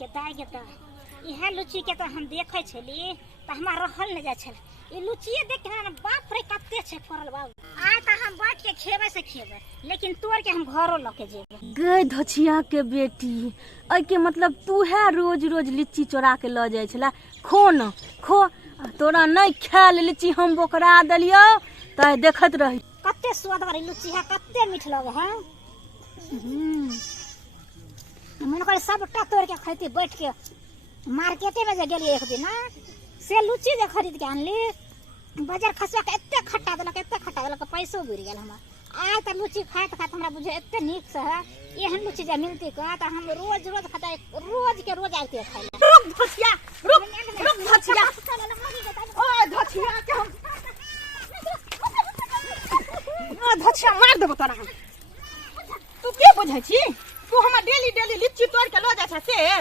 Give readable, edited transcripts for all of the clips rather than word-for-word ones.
गेदा इहे लुच्ची के तो हम देखे छली त हमरा रहल न जाय छल। ई लुच्ची देख के हमरा बाप रे कत्ते छे फरल बाबू। आय त हम बैठ के खेबे से खेबे लेकिन तोड़ के हम घरो लके जेबे। गई धछिया के बेटी ऐ के मतलब तू है रोज रोज लिच्ची चोरा के ल जाय छला। खो न खो तोरा नहीं खायल लिच्ची हम बोकरा दलियो त देखत रही कत्ते स्वाद वाली लुच्ची है कत्ते मीठ लगे है। मन करे सबटा तोड़ के खैती बैठ के। मार्केटे में जे गेलिए एक दिन ना से लुच्ची जे खरीद के आनली बाजार खसवा के एत्ते खट्टा देलक पैसो गिर गेल हमर। आय त लुच्ची खाइत खाइत हमरा बुझे एत्ते नीक से है एहन लुच्ची जे मिलती का त हम रोज रोज खाता रोज के रोज आते खाइ ले। रुक धछिया रुक धछिया ओ धछिया के हम धछिया मार देबो तोरा हम। तू के बुझै छी तू हमरा डेली डेली लिच्ची तोड़ के ल जाय छ से।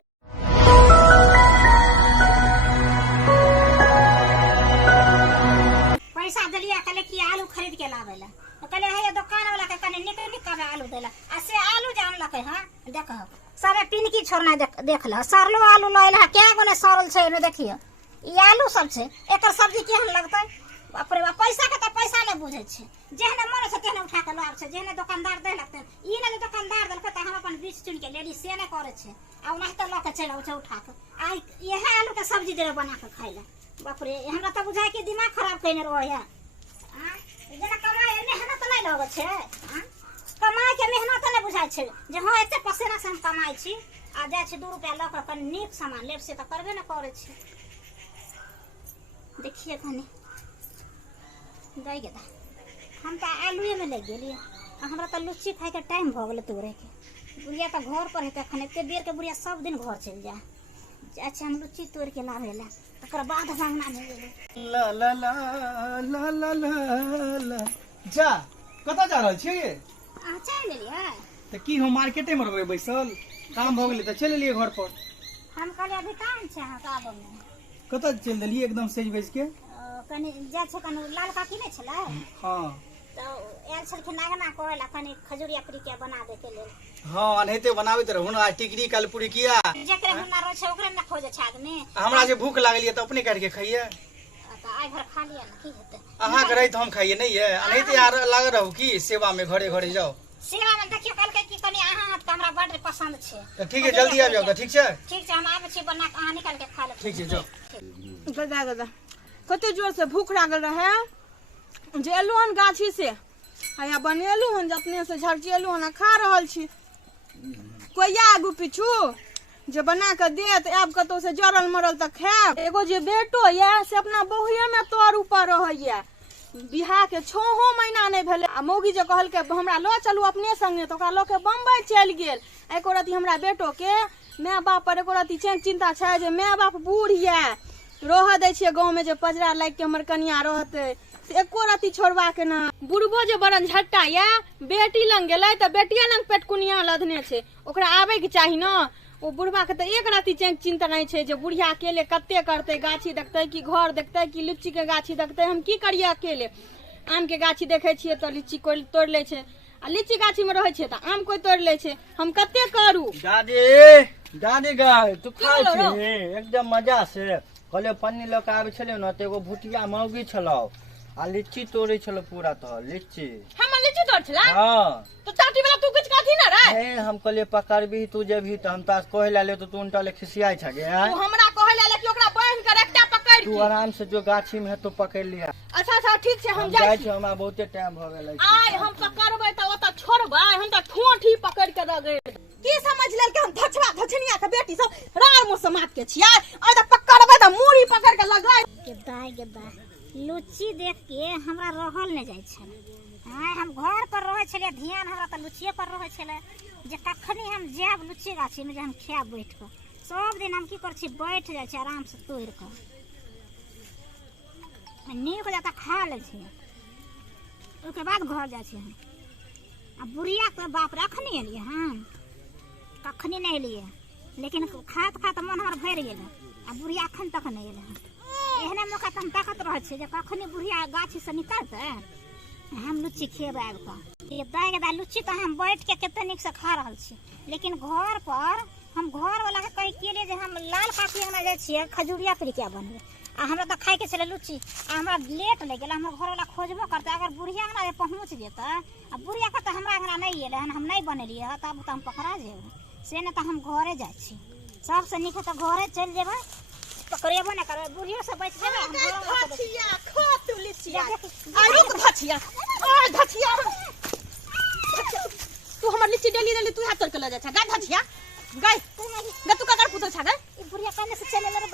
पैसा दलिया कले की आलू खरीद के लावेला कले है दुकान वाला के कने निक निक कर आलू देला आ से आलू जान लके हां देख सारे पिनकी छोड़ना देख ल सरलो आलू लइला क्या गने सरल छै ने देखियो ई आलू सब छै एकर सब्जी केहन लगतै। बाप रे बाप पैसा के त पैसा ले बुझै छै जेहने मन छै तेहने उठा के लाब छै जेहने दुकानदार दे लगतै ई ने दुकानदार देलक त हम अपन बीच चुन के लेडी से ने करे छै आ ओना त लके चढ़ाउ छै उठा के आ यह आलू के सब्जी देबे बना के खाइला। बाप रे हमरा त बुझाय के दिमाग खराब कइने रहय है। जेना कमाई मेहनत नहीं लगे छे कमाई के मेहनत नहीं बुझाय छे जे हां एते पसेना से हम कमाई छी आ जाय छे 2 रुपया ल के कनी नीक सामान लेब से त करबे न करे छे। देखिए कनी गई गेदा हम त आलूए में लग गेलिए हमरा त लुच्ची खाए के टाइम भ गेल तोरे के बुढ़िया त घर पर है तखन एते देर के बुढ़िया सब दिन घर चल जा। अच्छा हम लुच्ची तोड़ के लावेला तकर बाद भागना में गेले ला ला ला ला ला ला ला जा कत जा रहल छी। चल लेलिए त की हम मार्केटे में रहबै बैसल काम भ गेलै त चल एलिए घर पर। हम कहले अभी काम छे हां का आबम कत चल देलिए एकदम सेज बज के कनी जा छ कनी लाल काकी नै छले हां तो एल छलखिन नागना कहला कनी खजूरिया प्रिकिया बना दे के लेल। हां अनहेते बनाबैत रहू ना टिकरी काल पूरी किया जेकरे हुनर रह छै ओकरे न खोजे छै आदमी। हमरा जे भूख लागलिए त अपने काट के खाइए त आइ भर खा लिया न की हेते अहाँ के रही त हम खाइए नहीं है अनहेते यार लाग रहू की सेवा में घरे घरे जाओ सेवा में देखियो कल के की कनी अहाँ त हमरा बड पसंद छै त ठीक है जल्दी आ जाओ त ठीक छै हम आबै छी बना के अहाँ निकाल के खा ले। ठीक छै जाओ गदा गदा कते जोर से भूख लागल रहे जे एलू हन गाछी से आया बनेलू हन जे अपने से झरचेलू हन खा रहल छी। कोई आगू पीछू जे बना के देत आब कतौ से जरल मरल त खाएब। एगो जे बेटो या से अपना बहुए में तोर ऊपर रहैया बिहा के 6 महीना नहीं भेले आ मौगी जे कहल के हमरा ल चलू अपने संगे त ओकरा ल के बम्बई चल गेल। एको रती हमरा बेटो के माय बाप पर एको रती चिंता छै जे माय बाप बूढ़ या रह दै छियै गाँव में जे पजरा लाग के हमर कनिया रहते एको रती छोड़वा के ना। बुढ़बो जे बड़न झट्टा या बेटी लंग गेलै त बेटिया लंग पेटकुनिया लदने छै ओकरा आबै के चाही ना। ओ बुढ़वा के त एक रती चिंता नहीं छै जे बुढ़िया अकेले कत्ते करते गाछी देखते कि घर देखते कि लीची के गाछी देखते हम की करिए अकेले। आम के गाछी देखे छियै त लीची कोई तोड़ ले छै आ लीची गाछी में रहे छै त आम कोई तोड़ ले छै हम कत्ते करू। दादी दादी गाय तू खाई छी एकदम मजा से कहले पन्नी ल के आबै छले न त एगो भुटिया मौगी छलौ आ लीची तोड़े छलो पूरा त लीची हम लीची तोड़ छला हां तो चाटी वाला तू कुछ काथी ना रे ए हम कहले पकड़बी तू जेभी त हम तास कहला ले तो तू उनटा ले खिसियाई छ गे तू हमरा कहला ले कि ओकरा बांध के एकटा पकड़ तू आराम से जो गाछी में है तो पकड़ लिया। अच्छा ठीक छै हम जाय जाय छी हमरा बहुते टाइम भ गेलै आय हम पकड़बै त ओता छोड़बै हम त ठोठी पकड़ के रगड़ की समझ लेल के हम धछवा धछनिया के बेटी सब रार मुंह समात के छियै आ त पकड़बै त मूड़ी पकड़ के लगाय गेदा लुच्ची देख के हमरा रहल न जाय छै। हां हम घर पर रहै छले ध्यान हमरा त लुच्चीए पर रहै छले जे कखनी हम जाब लुच्ची गाछी में जे हम खाब बैठ के सब दिन हम की कर छी बैठ जाय छी आराम से तोड़ के नीक जाता खा ले छी ओके बाद घर जाय छी आ बुढ़िया के बाप रखनी एलिए हम कखनी नहीं एलिए लेकिन खात खात मन हमर भर गेल आ बुढ़िया अखन तक नहीं एले एहने मौका त हम ताकत रह छै जे कखनी बुढ़िया गाछी से निकलते हम लुच्ची खेब आब के ये दाई लुच्ची त हम बैठ के कते निक से खा रहल छी लेकिन घर पर हम घर वाला के कहि के ले लाल काकी अंगना जाय छियै खजूरिया पिरिकिया बनबे आ हमरा त खाय के छले लुच्ची आ हमरा लेट लग गेल हमर घर वाला खोजबो करते अगर बुढ़िया अंगना जे पहुंच जेता आ बुढ़िया कहते हमरा अंगना नहीं एले हन हम नहीं बनेलिए ह तब त हम पकड़ा जेब से न त हम घरे जाय छी सबसे नीक त घरे चल जेबै पकड़ेबो न करबै बुढ़ियो से बच जेबै हम घर वाला से धछिया खो तू लिचिया आ रुक धछिया आ धछिया तू हमर लिच्ची डेली डेली तू हाथ तोड़ के ले जा छ गा धछिया गई गा तू काकर पुतल छ गा ई बुढ़िया कने से चले रे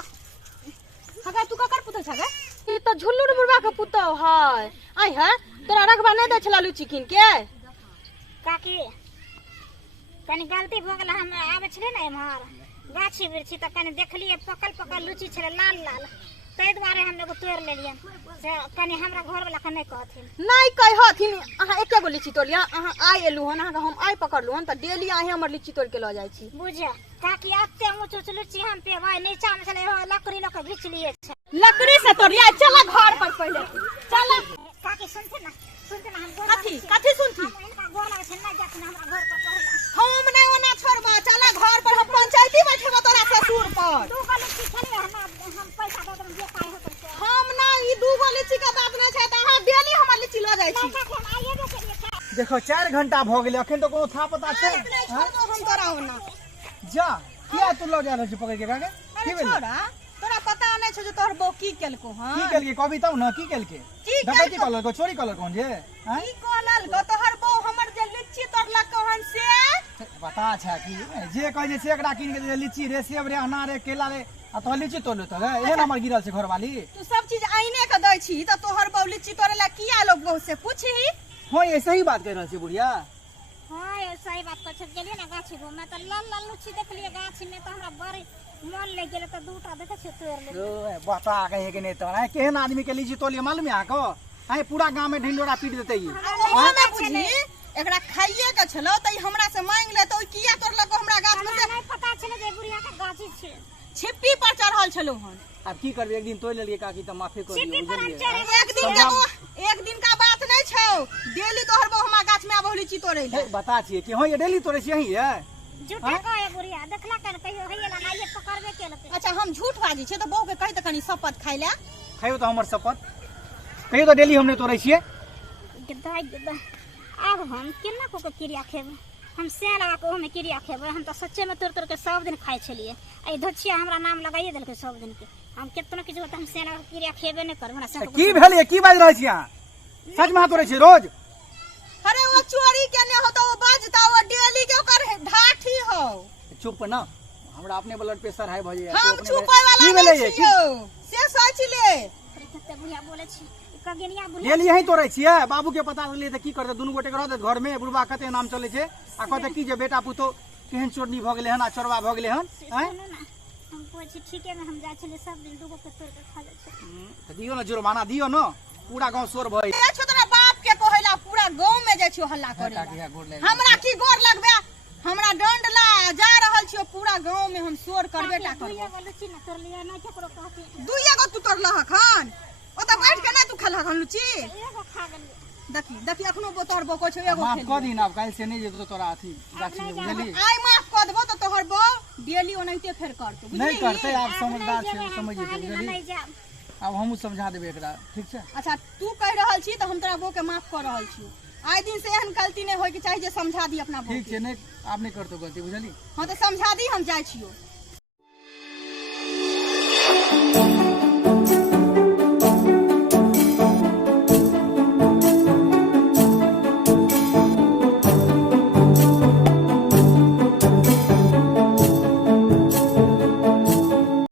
हगा तू काकर पुतल छ गा ई तो झुल्लुर मुर्गा के पुतौ है आई है तोरा रखबा नहीं दे छला लुच्ची किन के काकी कनी गलती भ गेल हम आबै छले न एमहर गाछी बिरछी त कनी देखलिए पकल पकल लुची छले लाल लाल तै दुआरे हम एगो तोड़ लेलिए से कनी हमरा घर वाला के नहीं कहथिन नहीं कह हथिन अहाँ एके गो लिच्ची तोड़िया अहाँ आइ एलु हन अहाँ हम आइ पकड़लु हन त डेली अहाँ हमर लिच्ची तोड़ के ल जाय छी बुझे काकी अत्ते ऊंच ऊंच लुची हम पे भाई नीचा में चले लकड़ी लक घिच लिए छै लकड़ी से तोड़िया चला घर पर पहले चला काकी सुनते ना हम कथी कथी सुनथी इनका गोर लगे छै ना जात ना हमरा घर पर पहला हम नहीं ओना छोड़बा चला घर पर हम पंचायती बैठेबो तोरा ससुर पर दू गो लुची खेलिए हम पैसा दे देम जे पाई होतै से हम ना ई दू गो लिच्ची के बात नहीं छै त अहाँ डेली हमर लिच्ची ल जाय छी काकी हम आइए बे करिए देखो 4 घंटा भ गेलै अखन तो कोनो था पता छै नहीं छोड़बो हम तोरा ओना जा किया तू लऽ जा रहल छी पकड़ के काके अरे छोड़ा तोरा पता नहीं छै जे तोहर बौ की केलको हन की केलके कभी तब न की केलके की डकैती केलको? कलर को चोरी कलर कौन जे हैं की कोलल गो तोहर बौ हमर जे लिच्ची तोड़लको हन से बता छै कि जे कहे जे सेकड़ा किन के दे लीची रे सेब रे अनार रे केला रे आ तो लीची तोड़ लेतो रे एहन हमर गिरल छै घरवाली तू सब चीज आईने के दै छी त तोहर बौ लिच्ची तोड़ेला किया लोग बौ से पूछी हां ये सही बात कह रहल छी बुढ़िया हां ये सही बात कर छ गेलिए ना गाछी घूमे त लाल लाल लुची देखलिए गाछी में त हमरा बड़ी मन लग गेल त दूटा देखे छ तोड़ ले ओ बता कहे के नहीं तो है केहन आदमी के लीची तोड़ लिया मालूम है आको है पूरा गांव में ढिंडोरा पीट देते ही ओहो ना बुझी एकरा खाइए के छलो त ई हमरा से मांग ले त किया तोड़लको हमरा गाछ में हमरा से नहीं पता छले जे बुढ़िया के गाछी छै छिप्पी पर चढ़ल छलो हन अब की करबे एक दिन तोड़ लेलिए काकी त माफी कर छिपी दियो पर हम बुझलिए चढ़े एक दिन का बात नहीं छौ डेली तोहर बौ हमरा गाछ में आबो लिच्ची तोड़े हे, बता छिए कि हां ये डेली तोड़े छी यही है झूठे कहे बुढ़िया देखला कर कहियो हैला ना ये पकड़बे केलते अच्छा हम झूठ बाजी छै त बौ के कहि त कनी शपथ खाइ ले खाइयो तो हमर शपथ कहियो तो डेली हमने तोड़े छिए गिद्दा अब हम केना को के क्रिया खेब हम से लगा के ओमे क्रिया खेबै हम त सच्चे में तोड़ तोड़ के सब दिन खाइ छलिए आई धछिया हमरा नाम लगाइए देलकै सब दिन के हम केतना किछ होत हम से लगा के क्रिया खेबे नहीं करब हमरा से की भेल की बाज रहल छी अहाँ सच में हाथ तोड़े छी रोज अरे वो चोरी केने हो तो वो बाजता वो डेली के ओकर ढाठी हो चुप ना हमरा अपने ब्लड प्रेशर हाई भ जाय हम छुपै वाला नहीं छियो से सोच ले कते बुढ़िया बोले छी कगेनिया बुढ़िया डेली यही तोड़े छिए बाबू के पता चले त की करते दुनु गोटे के रहते घर में बुढ़वा कते नाम चले छै आ कहते की जे बेटा पुतो केहन चोरनी भ गेले हन आ चोरवा भ गेले हन हैं सुनो ना हम पूछी ठीके में हम जाय छले सब दिन दूगो के तोड़ के खा ले छै त दियो ना जुर्माना दियो ना पूरा गांव शोर भई ए छोटरा बाप के कहला पूरा गांव में जाय छियो हल्ला करे हमरा की गोर लगबे हमरा दंड ला जा रहल छियो पूरा गांव में हम शोर करबे टा करबो दुइया वाला चीज न तोड़ लिया ना केकरो कहती दुइया गो तू तोड़ला हखन ओ त बैठ के ना तू खला हन लुची एगो खा गेलिए देखी देखी अखनो बोतोर बोको छै एगो माफ खेली। कर दिन अब काल से नहीं जेतो तोरा अथी गाछी में बुझली आइ माफ कर देबो त तोहर बौ डेली ओनाइते फेर करतो बुझली नहीं करते आप समझदार छे समझ जेते हम बुझली नहीं जाब अब हमहू समझा देबे एकरा ठीक छै अच्छा तू कह रहल छी त हम तोरा बौ के माफ कर रहल छी आइ दिन से एहन गलती नहीं होय के चाही जे समझा दी अपना बौ ठीक छै नहीं आप नहीं करतो गलती बुझली हां त समझा दी हम जाय छियो